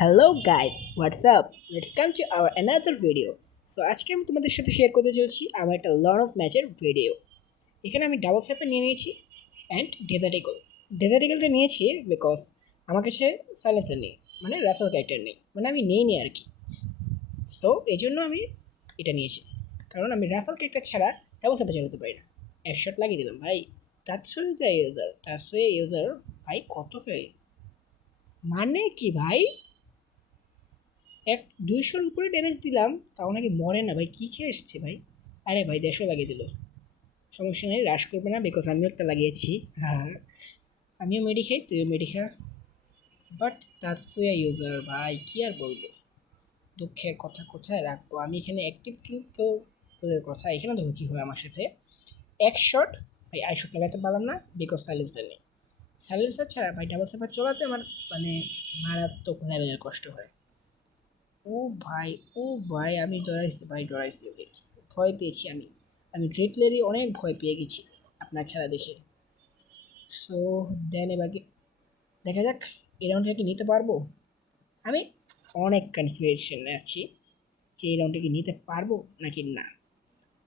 Hello guys WhatsApp let's come to our another video so আজকে আমি তোমাদের সাথে শেয়ার করতে চলেছি আমার একটা লন অফ ম্যাচের ভিডিও এখানে আমি ডাবল স্যাপে নিয়ে নিয়েছি অ্যান্ড ডেজার্ট ইগল ডেজার্ট ইগলটা নিয়েছি বিকজ আমার কাছে সাইলেন্সার নেই মানে রাফেল ক্যারেক্টার নেই মানে আমি নেই নি আর কি। সো এই জন্য আমি এটা নিয়েছি। কারণ আমি রাফেল ক্যারেক্টার ছাড়া ডাবল স্যাপে চালাতে পারি না। এক শট লাগিয়ে দিলাম, ভাই। তার সঙ্গে ইউজার তার সঙ্গে ইউজার ভাই, কত কে মানে কি, ভাই? এক দুইশোর উপরে ড্যামেজ দিলাম, তাও নাকি মরে না, ভাই, কী খেয়ে এসেছে, ভাই? আরে ভাই দেড়শো লাগিয়ে দিল। সমস্যা নেই হ্রাস করবে না বিকজ আমিও একটা লাগিয়েছি। হ্যাঁ আমিও মেডি খাই তুইও মেডি খা বাট তার সুয়া ইউজার ভাই, কী আর বলব? দুঃখের কথা কোথায় রাখব? আমি এখানে অ্যাক্টিভ কিন্তু তোদের কথা, এখানে দেখো কী হয় আমার সাথে। এক শট ভাই আই শট লাগাতে পারলাম না বিকজ সাইলেন্সার নেই। সাইলেন্সার ছাড়া, ভাই ডাবল সেপার চলাতে আমার মানে মারাত্মক লেভেলের কষ্ট হয়। ও ভাই ও ভাই, আমি ডরাইছি, ভাই, ডরাইছি ওকে। ভয় পেয়েছি আমি। আমি গ্রেটলেরই অনেক ভয় পেয়ে গেছি আপনার খেলা দেখে। সো দেন এবার কি দেখা যাক, এই রাউন্ডটা কি নিতে পারব? আমি অনেক কনফিউশন আছি যে এই রাউন্ডটা কি নিতে পারব নাকি না।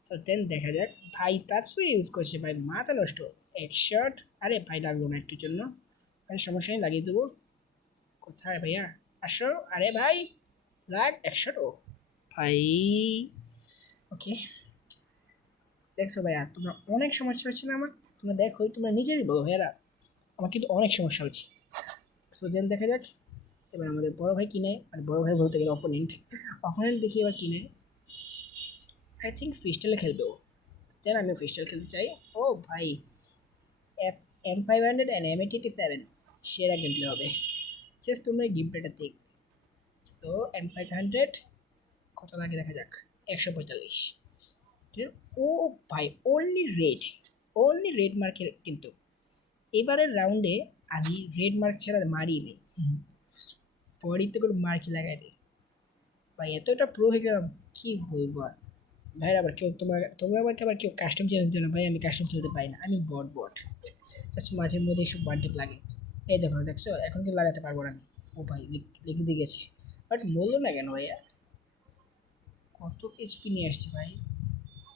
সো দেন দেখা যাক, ভাই তার ইউজ করছে, ভাই মাথা নষ্ট। এক শট আরে ভাই, লাগল না একটুর জন্য। আরে সমস্যা নেই, লাগিয়ে দেবো। কোথায় ভাইয়া? আসো। আরে ভাই লাগ একশো ভাই। ওকে দেখছ ভাইয়া তোমরা অনেক সমস্যা হচ্ছে না আমার? তোমরা দেখো তোমরা নিজেরই বলো ভাইয়ারা। আমার কিন্তু অনেক সমস্যা হচ্ছে। সো দেন দেখা যাক এবার আমাদের বড় ভাই কিনে আর বড় ভাই বলতে গেলে অপোনেন্ট অপোনেন্ট দেখি এবার কিনে। আই থিঙ্ক ফিস্টেলে খেলবে ও। জান আমিও ফিস্টেল খেলতে চাই। ও ভাই F M five hundred and M eighty seven সেরা গেমপ্লে হবে। জাস্ট তোমরা এই গেম প্লেটা দেখবে। সো এম ফাইভ হান্ড্রেড কত লাগে দেখা যাক? একশো পঁয়তাল্লিশ। ও ভাই অনলি রেড অনলি রেড মার্কের কিন্তু। এবারের রাউন্ডে আমি রেড মার্ক ছাড়া মারিনি। পরই তো কোনো মার্কই লাগাইনি ভাই, এতটা প্রো হয়ে গেলাম, কী বলব আর? ভাই, আবার কেউ তোমার, তোমরা আমাকে আবার কেউ কাস্টম চেঞ্জ না। ভাই, আমি কাস্টম খেলতে পারি না। আমি বট বট। জাস্ট মাঝে মধ্যে এসব টিপ লাগে। এই দেখো, দেখছ? এখন কিন্তু লাগাতে পারব না আমি। ও ভাই লিখে দিয়ে গেছি। বাট বলল না কেন ভাইয়া। কত এইচপি নিয়ে আসছে ভাই।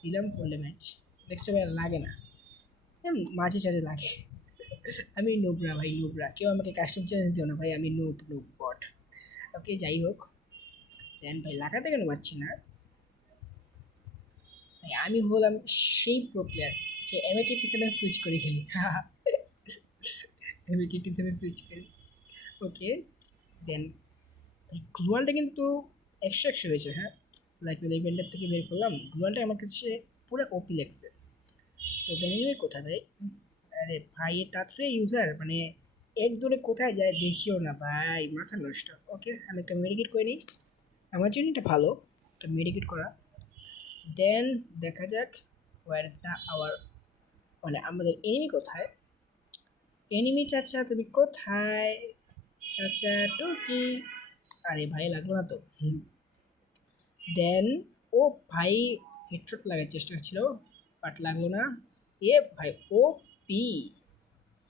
দিলাম ফোলে ম্যাচ দেখছ ভাই লাগে না। এম, মাঝে সাঝে লাগে। আমি নোবরা ভাই নোবরা। কেউ আমাকে কাস্টম চেঞ্জ দিও না ভাই আমি নোব নোব বট ওকে যাই হোক। দেন ভাই লাগাতে কেন পারছি না? ভাই আমি হলাম সেই প্রো প্লেয়ার যে M A T P seven switch করে খেলি। M A T P seven switch করি। ওকে দেন গ্লুয়ালটা কিন্তু একশো একশো হয়েছে হ্যাঁ? লাইক ইভেন্টের থেকে বের করলাম গ্লুয়ালটা আমার কাছে পুরো ওপি লাগছে। সো দেন কোথায় ভাই? আরে ভাই, এ তার সে ইউজার মানে এক দূরে কোথায় যায় দেখিও না ভাই, মাথা নষ্ট। ওকে আমি একটা মেডিকেট করে নিই। আমার জন্য এটা ভালো, একটা মেডিকেট করা। দেন দেখা যাক ওয়ার ইজ দ্য আওয়ার মানে আমাদের এনিমি কোথায়? এনিমি চাচা, তুমি কোথায়? চাচা টুকি আরে ভাই লাগল না তো। দেন ও ভাই হেডশট লাগার চেষ্টা ছিল বাট লাগল না। এ ভাই ও পি।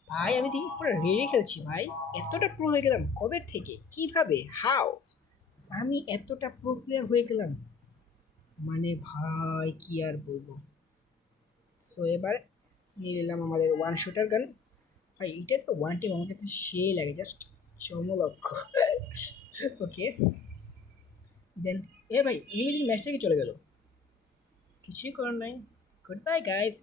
ভাই আমি দেখি পুরো রেডি খেলছি ভাই। এতটা প্রো হয়ে গেলাম কবে থেকে? কীভাবে? হাও আমি এতটা প্রো প্লেয়ার হয়ে গেলাম। মানে ভাই কি আর বলব? সো এবার নিয়ে নিলাম আমাদের ওয়ান শুটার গান ভাই এটা তো ওয়ান টিম আমার কাছে সেই লাগে। জাস্ট চমলক্ষ ওকে দেন এ ভাই ইমিডিয়েট ম্যাচ থেকে চলে গেল। কিছুই করার নাই। Good bye guys